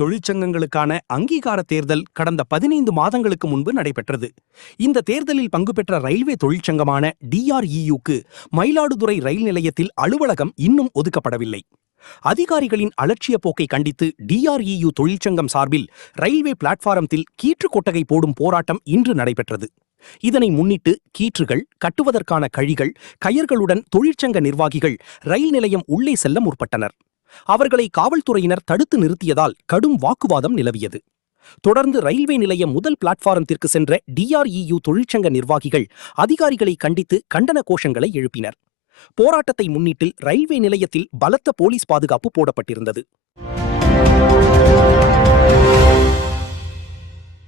தொழிற்சங்கங்களுக்கான அங்கீகார தேர்தல் கடந்த 15 மாதங்களுக்கு முன்பு நடைபெற்றது. இந்த தேர்தலில் பங்கு பெற்ற ரயில்வே தொழிற்சங்கமான DREUக்கு மயிலாடுதுறை ரயில் நிலையத்தில் அலுவலகம் இன்னும் ஒதுக்கப்படவில்லை. அதிகாரிகளின் அலட்சிய போக்கை கண்டித்து DREU தொழிற்சங்கம் சார்பில் ரயில்வே பிளாட்பாரத்தில் கீற்று கொட்டகை போடும் போராட்டம் இன்று நடைபெற்றது. இதனை முன்னிட்டு கீற்றுகள், கட்டுவதற்கான கழிகள், கயர்களுடன் தொழிற்சங்க நிர்வாகிகள் ரயில் நிலையம் உள்ளே செல்ல முற்பட்டனர். அவர்களை காவல்துறையினர் தடுத்து நிறுத்தியதால் கடும் வாக்குவாதம் நிலவியது. தொடர்ந்து ரயில்வே நிலையம் முதல் பிளாட்பாரத்திற்கு சென்ற DREU தொழிற்சங்க நிர்வாகிகள் அதிகாரிகளை கண்டித்து கண்டன கோஷங்களை எழுப்பினர். போராட்டத்தை முன்னிட்டு ரயில்வே நிலையத்தில் பலத்த போலீஸ் பாதுகாப்பு போடப்பட்டிருந்தது.